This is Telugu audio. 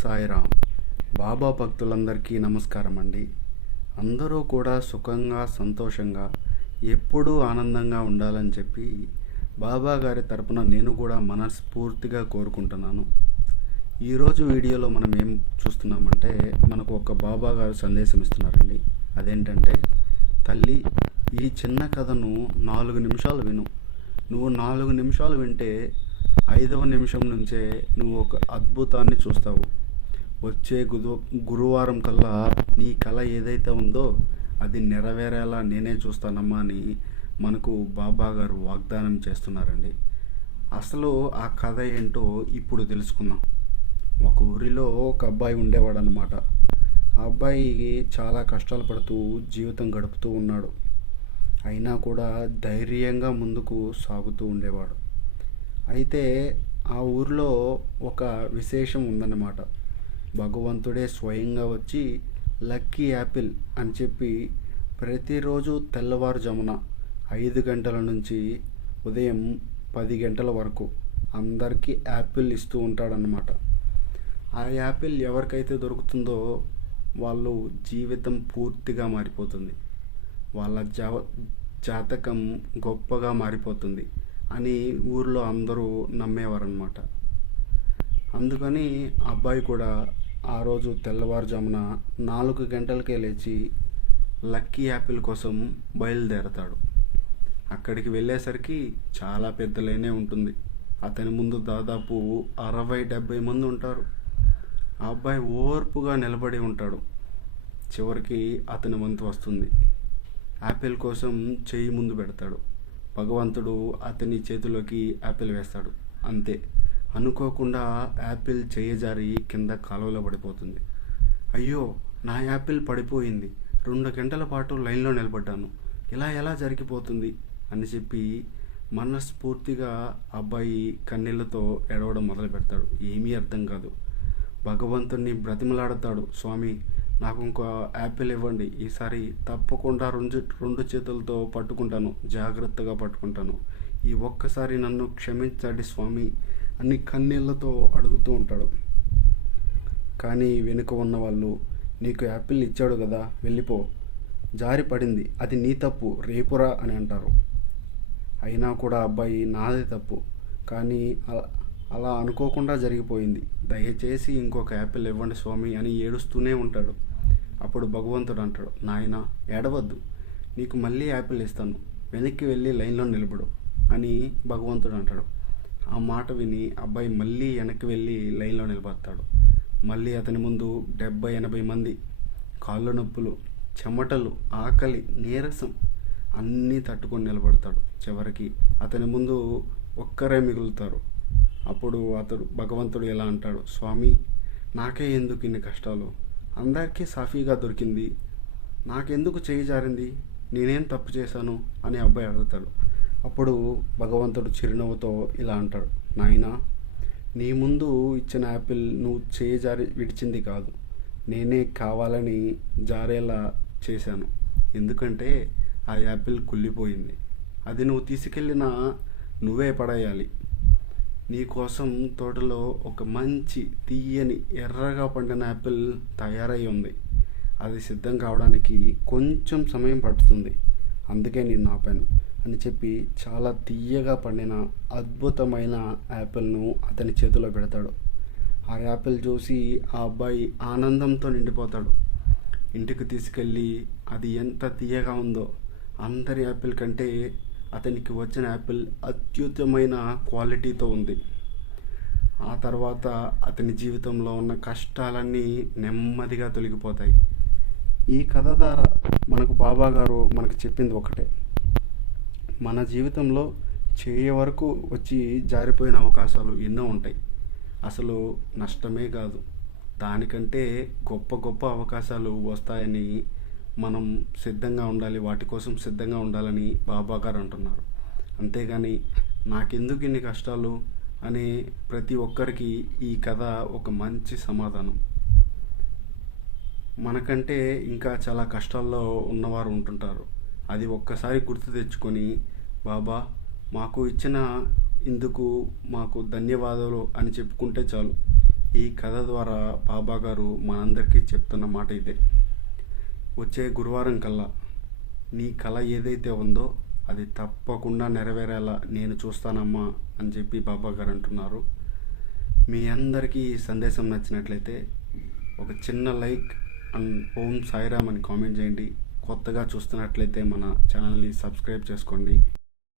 సాయిరామ్. బాబా భక్తులందరికీ నమస్కారం అండి. అందరూ కూడా సుఖంగా సంతోషంగా ఎప్పుడూ ఆనందంగా ఉండాలని చెప్పి బాబా గారి తరపున నేను కూడా మనస్ఫూర్తిగా కోరుకుంటున్నాను. ఈరోజు వీడియోలో మనం ఏం చూస్తున్నామంటే, మనకు ఒక బాబా గారు సందేశం ఇస్తున్నారండి. అదేంటంటే, తల్లి, ఈ చిన్న కథను 4 నిమిషాలు విను. నువ్వు 4 నిమిషాలు వింటే 5వ నిమిషం నుంచే నువ్వు ఒక అద్భుతాన్ని చూస్తావు. వచ్చే గురువారం కల్లా నీ కళ ఏదైతే ఉందో అది నెరవేరేలా నేనే చూస్తానమ్మా అని మనకు బాబా గారు వాగ్దానం చేస్తున్నారండి. అసలు ఆ కథ ఏంటో ఇప్పుడు తెలుసుకుందాం. ఒక ఊరిలో ఒక అబ్బాయి ఉండేవాడు అన్నమాట. ఆ అబ్బాయి చాలా కష్టాలు పడుతూ జీవితం గడుపుతూ ఉన్నాడు. అయినా కూడా ధైర్యంగా ముందుకు సాగుతూ ఉండేవాడు. అయితే ఆ ఊరిలో ఒక విశేషం ఉందన్నమాట. భగవంతుడే స్వయంగా వచ్చి లక్కీ యాపిల్ అని చెప్పి ప్రతిరోజు తెల్లవారుజామున 5 గంటల నుంచి ఉదయం 10 గంటల వరకు అందరికీ యాపిల్ ఇస్తూ ఉంటాడన్నమాట. ఆ యాపిల్ ఎవరికైతే దొరుకుతుందో వాళ్ళు జీవితం పూర్తిగా మారిపోతుంది, వాళ్ళ జాతకం గొప్పగా మారిపోతుంది అని ఊర్లో అందరూ నమ్మేవారనమాట. అందుకని అబ్బాయి కూడా ఆ రోజు తెల్లవారుజామున 4 గంటలకే లేచి లక్కీ యాపిల్ కోసం బయలుదేరతాడు. అక్కడికి వెళ్ళేసరికి చాలా పెద్ద లైనే ఉంటుంది. అతని ముందు దాదాపు 60-70 మంది ఉంటారు. ఆ అబ్బాయి ఓర్పుగా నిలబడి ఉంటాడు. చివరికి అతని వంతు వస్తుంది. యాపిల్ కోసం చెయ్యి ముందు పెడతాడు. భగవంతుడు అతని చేతిలోకి యాపిల్ వేస్తాడు. అంతే, అనుకోకుండా యాపిల్ చెయ్యి జారి కింద కాలువలో పడిపోతుంది. అయ్యో, నా యాపిల్ పడిపోయింది, 2 గంటల పాటు లైన్లో నిలబడ్డాను, ఇలా ఎలా జరిగిపోతుంది అని చెప్పి మనస్ఫూర్తిగా అబ్బాయి కన్నీళ్లతో ఏడవడం మొదలు పెడతాడు. ఏమీ అర్థం కాదు. భగవంతుడిని బ్రతిమలాడతాడు. స్వామి, నాకు ఇంకో యాపిల్ ఇవ్వండి, ఈసారి తప్పకుండా రెండు చేతులతో పట్టుకుంటాను, జాగ్రత్తగా పట్టుకుంటాను, ఈ ఒక్కసారి నన్ను క్షమించండి స్వామి అని కన్నీళ్లతో అడుగుతూ ఉంటాడు. కానీ వెనుక ఉన్న వాళ్ళు, నీకు యాపిల్ ఇచ్చాడు కదా, వెళ్ళిపో, జారి పడింది, అది నీ తప్పు, రేపురా అని అంటారు. అయినా కూడా అబ్బాయి, నాదే తప్పు, కానీ అలా అనుకోకుండా జరిగిపోయింది, దయచేసి ఇంకొక యాపిల్ ఇవ్వండి స్వామి అని ఏడుస్తూనే ఉంటాడు. అప్పుడు భగవంతుడు అంటాడు, నాయనా, ఏడవద్దు, నీకు మళ్ళీ యాపిల్ ఇస్తాను, వెనక్కి వెళ్ళి లైన్లో నిలబడు అని భగవంతుడు అంటాడు. ఆ మాట విని అబ్బాయి మళ్ళీ వెనక్కి వెళ్ళి లైన్లో నిలబడతాడు. మళ్ళీ అతని ముందు 70-80 మంది. కాళ్ళు నొప్పులు, చెమటలు, ఆకలి, నీరసం అన్నీ తట్టుకొని నిలబడతాడు. చివరికి అతని ముందు ఒక్కరే మిగులుతారు. అప్పుడు భగవంతుడు ఎలా అంటాడు, స్వామి, నాకే ఎందుకు ఇన్ని కష్టాలు, అందరికీ సాఫీగా దొరికింది, నాకెందుకు చేయి జారింది, నేనేం తప్పు చేశాను అని అబ్బాయి అడుగుతాడు. అప్పుడు భగవంతుడు చిరునవ్వుతో ఇలా అంటాడు, నాయనా, నీ ముందు ఇచ్చిన యాపిల్ నువ్వు చేయి జారి విడిచింది కాదు, నేనే కావాలని జారేలా చేశాను. ఎందుకంటే ఆ యాపిల్ కుళ్ళిపోయింది, అది నువ్వు తీసుకెళ్ళినా నువ్వే పడేయాలి. నీకోసం తోటలో ఒక మంచి తీయని ఎర్రగా పండిన యాపిల్ తయారై ఉంది. అది సిద్ధం కావడానికి కొంచెం సమయం పడుతుంది, అందుకే నేను ఆపాను అని చెప్పి చాలా తీయగా పండిన అద్భుతమైన యాపిల్ను అతని చేతిలో పెడతాడు. ఆ యాపిల్ చూసి ఆ అబ్బాయి ఆనందంతో నిండిపోతాడు. ఇంటికి తీసుకెళ్ళి అది ఎంత తీయగా ఉందో, అందరి యాపిల్ కంటే అతనికి వచ్చిన యాపిల్ అత్యుత్తమైన క్వాలిటీతో ఉంది. ఆ తర్వాత అతని జీవితంలో ఉన్న కష్టాలన్నీ నెమ్మదిగా తొలగిపోతాయి. ఈ కథ ద్వారా మనకు బాబా గారు మనకు చెప్పింది ఒకటే, మన జీవితంలో చేయ వరకు వచ్చి జారిపోయిన అవకాశాలు ఎన్నో ఉంటాయి. అసలు నష్టమే కాదు, దానికంటే గొప్ప గొప్ప అవకాశాలు వస్తాయని మనం సిద్ధంగా ఉండాలి, వాటి కోసం సిద్ధంగా ఉండాలని బాబా గారు అంటున్నారు. అంతేగాని నాకెందుకు ఇన్ని కష్టాలు అనే ప్రతి ఒక్కరికి ఈ కథ ఒక మంచి సమాధానం. మనకంటే ఇంకా చాలా కష్టాల్లో ఉన్నవారు ఉంటుంటారు. అది ఒక్కసారి గుర్తు తెచ్చుకొని, బాబా, మాకు ఇచ్చిన ఇందుకు మాకు ధన్యవాదాలు అని చెప్పుకుంటే చాలు. ఈ కథ ద్వారా బాబా గారు మనందరికీ చెప్తున్న మాట ఇదే. వచ్చే గురువారం కల్లా నీ కళ ఏదైతే ఉందో అది తప్పకుండా నెరవేరేలా నేను చూస్తానమ్మా అని చెప్పి బాబా గారు అంటున్నారు. మీ అందరికీ ఈ సందేశం నచ్చినట్లయితే ఒక చిన్న లైక్ అండ్ ఓం సాయిరామ్ అని కామెంట్ చేయండి. కొత్తగా చూస్తున్నట్లయితే మన ఛానల్ని సబ్స్క్రైబ్ చేసుకోండి.